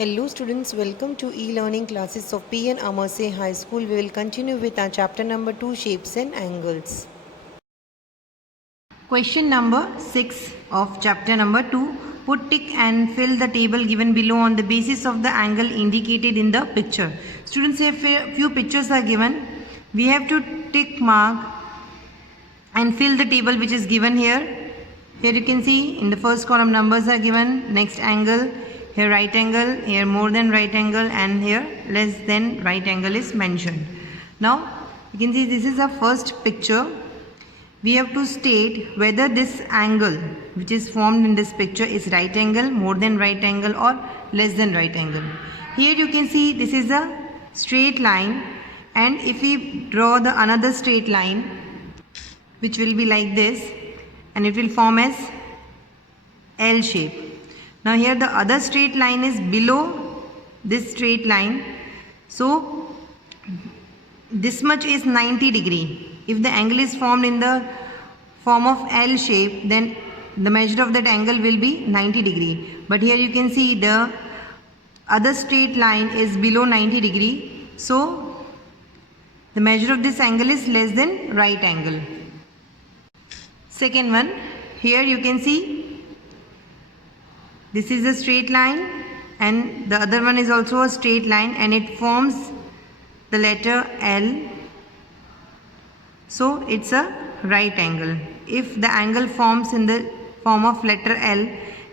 Hello students, welcome to e-learning classes of PN Amerse High School. We will continue with our chapter number 2, Shapes and Angles. Question number 6 of chapter number 2. Put tick and fill the table given below on the basis of the angle indicated in the picture. Students, here few pictures are given. We have to tick mark and fill the table which is given here. Here you can see in the first column numbers are given, next angle, here right angle, here more than right angle, and here less than right angle is mentioned. Now you can see this is our first picture. We have to state whether this angle which is formed in this picture is right angle, more than right angle, or less than right angle. Here you can see this is a straight line, and if we draw the another straight line which will be like this, and it will form as L shape. Now here the other straight line is below this straight line, so this much is 90 degree. If the angle is formed in the form of L shape, then the measure of that angle will be 90 degree. But here you can see the other straight line is below 90 degree, so the measure of this angle is less than right angle. Second one, here you can see this is a straight line and the other one is also a straight line, and it forms the letter L, so it's a right angle. If the angle forms in the form of letter L,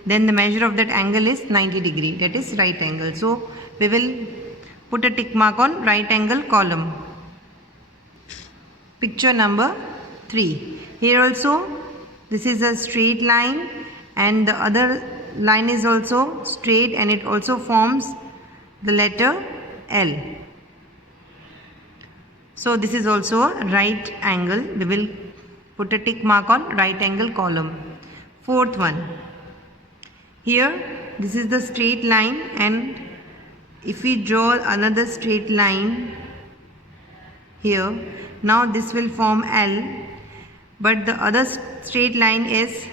then the measure of that angle is 90 degree, that is right angle. So we will put a tick mark on right angle column. Picture number 3. Here also this is a straight line and the other line is also straight, and it also forms the letter L. So this is also a right angle. We will put a tick mark on right angle column. Fourth one. Here this is the straight line, and if we draw another straight line here, now this will form L, but the other straight line is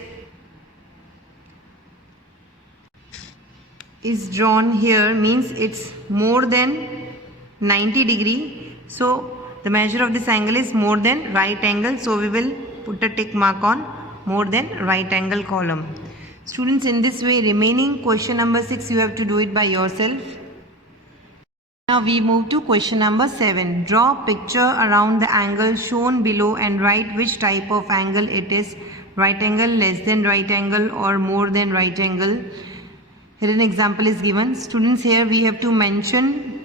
drawn here, means it's more than 90 degree, so the measure of this angle is more than right angle, so we will put a tick mark on more than right angle column. Students, in this way remaining question number 6 you have to do it by yourself. Now we move to question number 7. Draw picture around the angle shown below and write which type of angle it is: right angle, less than right angle, or more than right angle. Here an example is given. Students, here we have to mention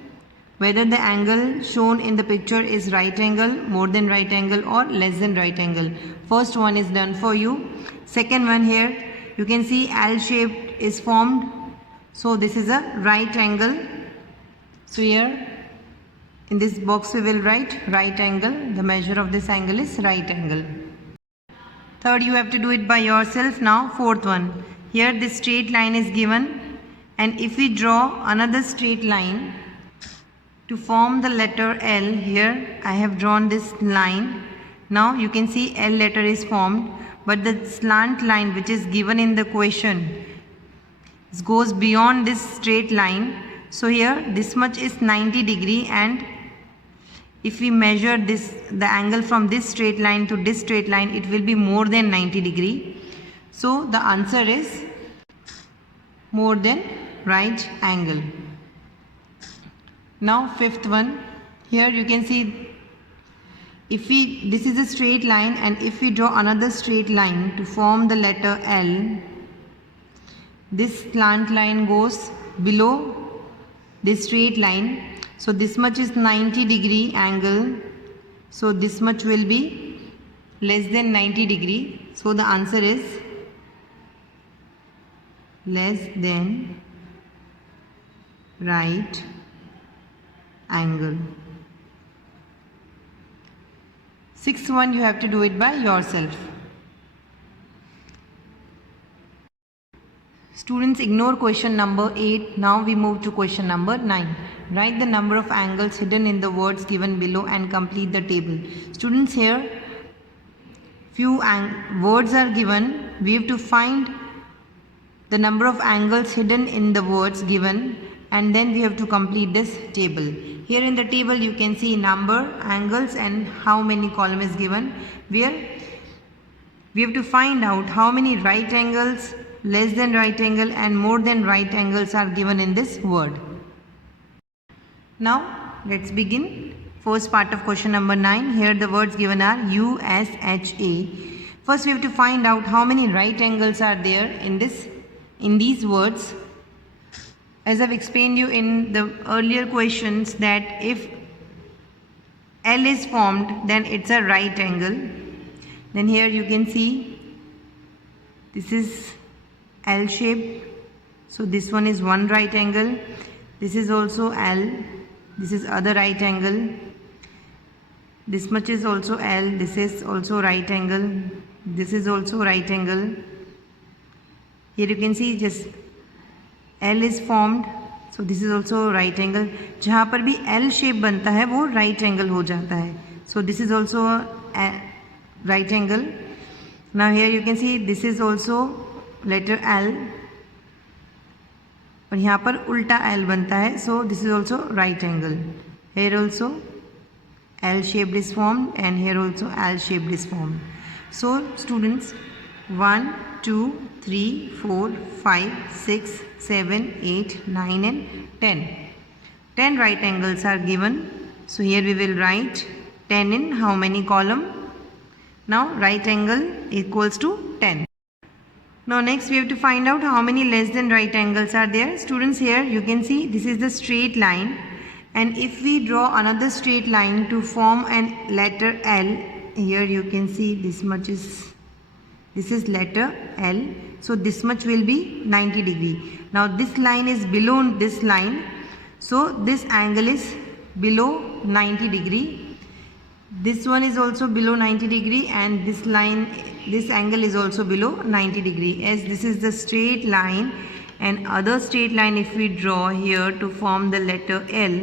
whether the angle shown in the picture is right angle, more than right angle, or less than right angle. First one is done for you. Second one, here you can see L shape is formed, so this is a right angle. So here in this box we will write right angle. The measure of this angle is right angle. Third, you have to do it by yourself. Now fourth one. Here this straight line is given, and if we draw another straight line to form the letter L, here I have drawn this line. Now you can see L letter is formed, but the slant line which is given in the question goes beyond this straight line. So here this much is 90 degree, and if we measure the angle from this straight line to this straight line, it will be more than 90 degree. So the answer is more than right angle. Now fifth one. Here you can see this is a straight line, and if we draw another straight line to form the letter L, this slant line goes below this straight line, so this much is 90 degree angle, so this much will be less than 90 degree, so the answer is less than right angle. Sixth one, you have to do it by yourself. Students, ignore question number 8. Now we move to question number 9. Write the number of angles hidden in the words given below and complete the table. Students, here few words are given. We have to find the number of angles hidden in the words given and then we have to complete this table. Here in the table you can see number, angles and how many column is given, where we have to find out how many right angles, less than right angle and more than right angles are given in this word. Now let's begin. First part of question number 9. Here the words given are USHA. First we have to find out how many right angles are there in these words. As I've explained you in the earlier questions that if L is formed, then it's a right angle. Then here you can see this is L shape. So this one is one right angle. This is also L. This is other right angle. This much is also L. This is also right angle. This is also right angle. Here you can see just L is formed. So this is also right angle. जहाँ पर भी L shape बनता है वो right angle हो जाता है. So this is also a right angle. Now here you can see this is also letter L. और यहाँ पर उल्टा L बनता है. So this is also right angle. Here also L shaped is formed and here also L shaped is formed. So students, 1, 2, 3, 4, 5, 6, 7, 8, 9 and 10. 10 right angles are given. So here we will write 10 in how many column? Now right angle equals to 10. Now next we have to find out how many less than right angles are there. Students, here you can see this is the straight line, and if we draw another straight line to form an letter L, here you can see this is letter L. So this much will be 90 degree. Now this line is below this line. So this angle is below 90 degree. This one is also below 90 degree and this angle is also below 90 degree. As this is the straight line and other straight line if we draw here to form the letter L.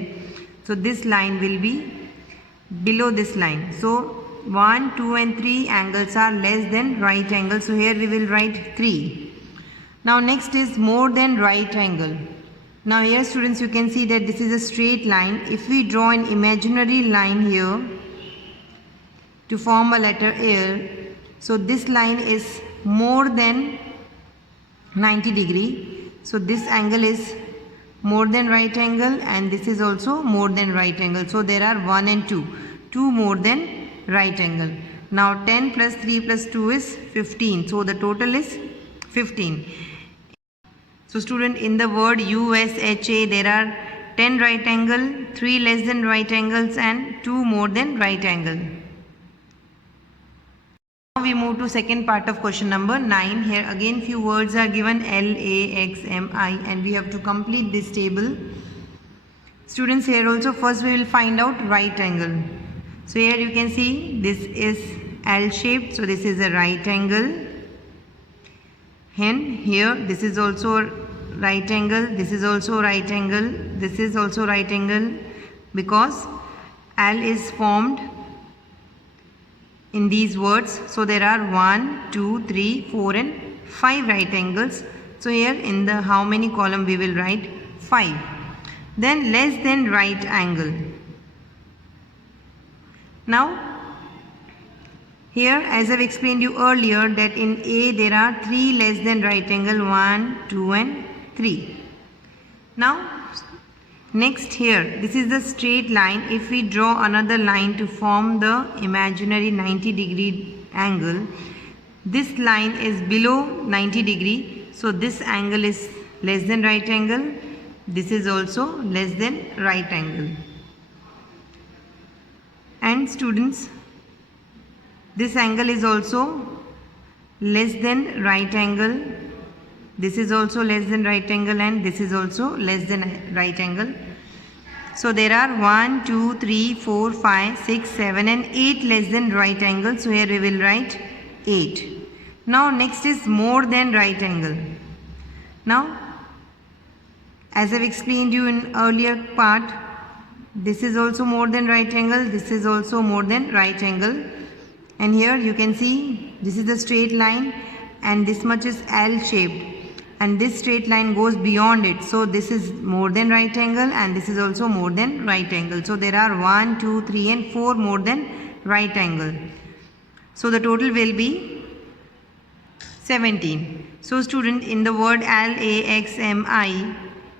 So this line will be below this line. So 1, 2 and 3 angles are less than right angle. So here we will write 3. Now next is more than right angle. Now here students you can see that this is a straight line. If we draw an imaginary line here to form a letter L, so this line is more than 90 degree. So this angle is more than right angle and this is also more than right angle. So there are 1 and 2. 2 more than right angle. Now 10 plus 3 plus 2 is 15. So the total is 15. So student, in the word USHA there are 10 right angle, 3 less than right angles and 2 more than right angle. Now we move to second part of question number 9. Here again few words are given L, A, X, M, I and we have to complete this table. Students, here also first we will find out right angle. So here you can see this is L shaped, so this is a right angle. And here this is also right angle, this is also right angle, this is also right angle, because L is formed in these words. So there are 1, 2, 3, 4 and 5 right angles. So here in the how many column we will write 5. Then less than right angle. Now here as I've explained you earlier that in A there are 3 less than right angle, 1, 2 and 3. Now next here this is the straight line. If we draw another line to form the imaginary 90 degree angle, this line is below 90 degree. So this angle is less than right angle. This is also less than right angle. And students, this angle is also less than right angle. This is also less than right angle and this is also less than right angle. So there are 1, 2, 3, 4, 5, 6, 7 and 8 less than right angle. So here we will write 8. Now next is more than right angle. Now as I've explained you in earlier part, this is also more than right angle, this is also more than right angle. And here you can see this is the straight line and this much is L shaped. and this straight line goes beyond it. So this is more than right angle and this is also more than right angle. So there are 1, 2, 3 and 4 more than right angle. So the total will be 17. So student, in the word LAXMI,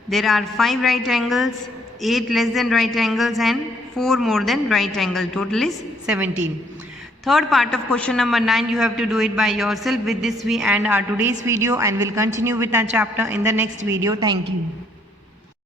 there are 5 right angles, 8 less than right angles and 4 more than right angle. Total is 17. Third part of question number 9, you have to do it by yourself. With this we end our today's video and will continue with our chapter in the next video. Thank you.